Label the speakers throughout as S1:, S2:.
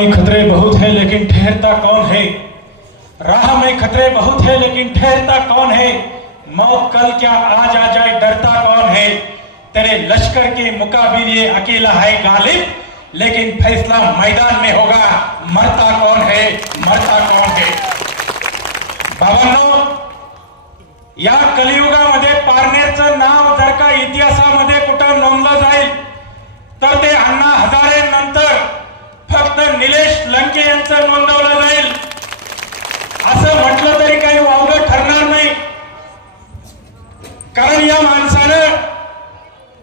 S1: में खतरे बहुत है लेकिन ठहरता कौन है? राह में खतरे बहुत है लेकिन ठहरता कौन है? मौत कल क्या आज आ जाए डरता कौन है? तेरे लश्कर के मुकाबले अकेला है गालिब लेकिन फैसला मैदान में होगा। मरता कौन है? मरता कौन है? बाबांनो या कलियुगामध्ये पारनेरचं नाव जर का इतिहासामध्ये कुठं नोंदलं जाईल तर ते अण्णा हजारे नंतर फक्त निलेश यांचा नोंदवला जाईल. असं म्हटलं तरी काही वावग ठरणार नाही. कारण या माणसानं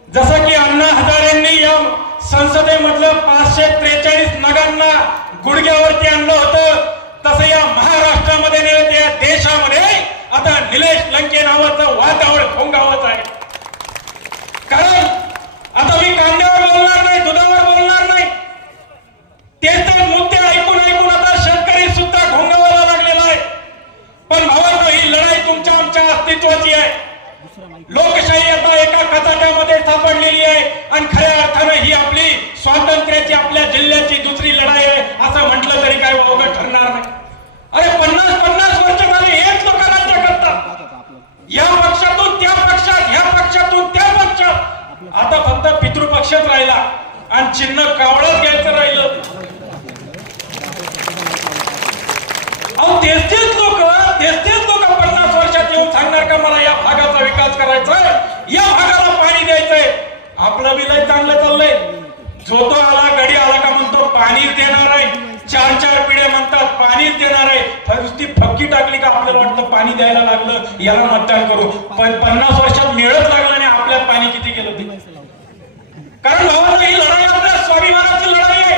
S1: जसं की अण्णा हजारेंनी या संसदेमधलं पाचशे त्रेचाळीस नगांना गुडघ्यावरती आणलं होतं तसं या महाराष्ट्रामध्ये नाही त्या या देशामध्ये. आता निलेश लंके नावाचं वातावरण फोंगावत आहे कारण आता मी कांद्यावर बोलणार नाही दुधावर बोलणार नाही तेच ते मुद्दे ऐकून ऐकून आता शेतकरी सुद्धा घोंगावायला लागलेला आहे पण भावांनो ही लढाई तुमच्या आमच्या महत्वाची आहे. लोकशाही आता एका कचाट्यामध्ये सापडलेली आहे आणि खऱ्या अर्थानं ही आपली स्वातंत्र्याची आपल्या जिल्ह्याची दुसरी लढाई आहे असं म्हटलं तरी काय अवघड ठरणार नाही. अरे पन्नास पन्नास वर्ष झाले हेच लोक राज्य करतात या पक्षातून त्या पक्षात ह्या पक्षातून त्या पक्षात. आता फक्त पितृपक्षच राहिला आणि चिन्ह कावळच घ्यायचं राहिलं अहो तेच तेच लोक तेच तेच लोक पन्नास वर्षात येऊन सांगणार का मला या भागाचा विकास करायचा? या भागाला पाणी द्यायचंय. आपलं बी लय चांगलं चाललंय. जो तो आला गडी आला का म्हणतो पाणीच देणार आहे. चार चार पिढ्या म्हणतात पाणीच देणार आहे. नुसती फक्की टाकली का आपल्याला वाटतं पाणी द्यायला लागलं याला मतदान करू पण पन्नास वर्षात मिळत लागलं आणि आपल्याला पाणी किती गेलं ते. कारण भावांनो ही लढाई आपल्या स्वाभिमानाची लढाई आहे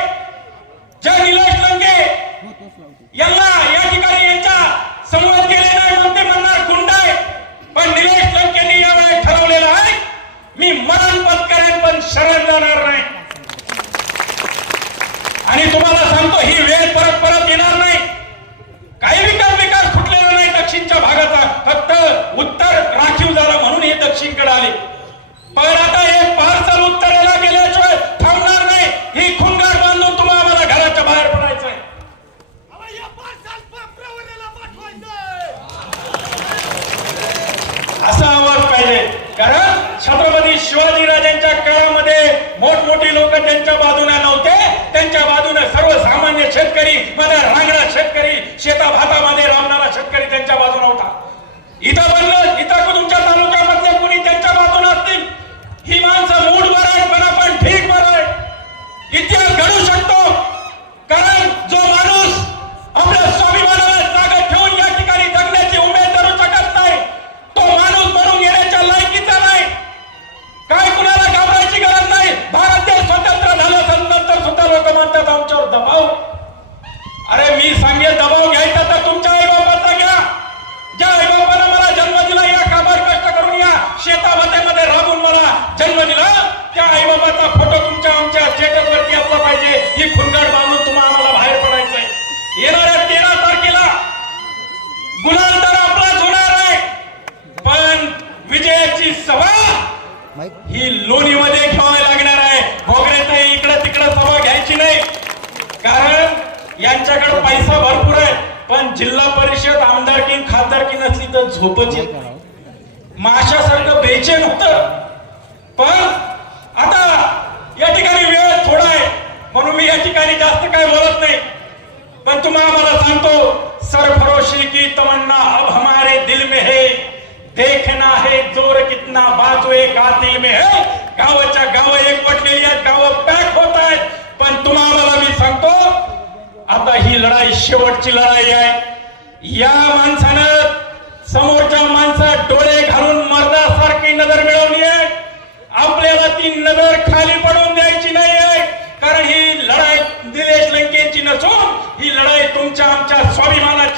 S1: ज्या निलेश लंके यांना या ठिकाणी यांच्या समोर गेले नाही म्हणते म्हणणार गुंड आहे पण निलेश लंकेंनी यावेळी ठरवलेलं आहे मी मरण पत्करेन पण शरण जाणार नाही. आणि तुम्हाला सांगतो ही वेळ परत परत येणार नाही. काही विकास विकास फुटलेला नाही दक्षिणच्या भागाचा. फक्त उत्तर राखीव झाला म्हणून हे दक्षिणकडे आले. पण आता हे पार्सल उत्तरेला गेल्याशिवाय थांबणार नाही. ही खुंगार बांधून तुम्हाला आम्हाला घराच्या बाहेर पडायचं आहे असा आवाज पाहिजे. कारण शिवाजीराजांच्या काळामध्ये मोठमोठी लोक त्यांच्या बाजूने नव्हते. त्यांच्या बाजूने सर्वसामान्य शेतकरी ही लोणीमध्ये ठेवावी लागणार आहे. भोगरेचा इकडं तिकडं सभा घ्यायची नाही. कारण यांच्याकडे पैसा भरपूर आहे. पण जिल्हा परिषद आमदारकी खासदारकी नसली तर झोपच येत नाही. माशासारखं बेचैन होत पण आता या ठिकाणी वेळ थोडा आहे. म्हणून मी या ठिकाणी जास्त काय बोलत नाही. पण तुम्हाला मला सांगतो सरफरोशी की तमन्ना अब हमारे दिल में है देखना है जोर कितना बाजू एक आतील में है। गावाच्या गाव एकवटलेली आहेत गाव पॅक होत आहेत पण तुम्हाला मी सांगतो आता ही लढाई शेवटची लढाई आहे. या माणसानं समोरच्या माणसा डोळे घालून मर्दासारखी नजर मिळवली आहे. आपल्याला ती नजर खाली पडून द्यायची नाही आहे. कारण ही लढाई निलेश लंकेची नसून ही लढाई तुमच्या आमच्या स्वाभिमानाची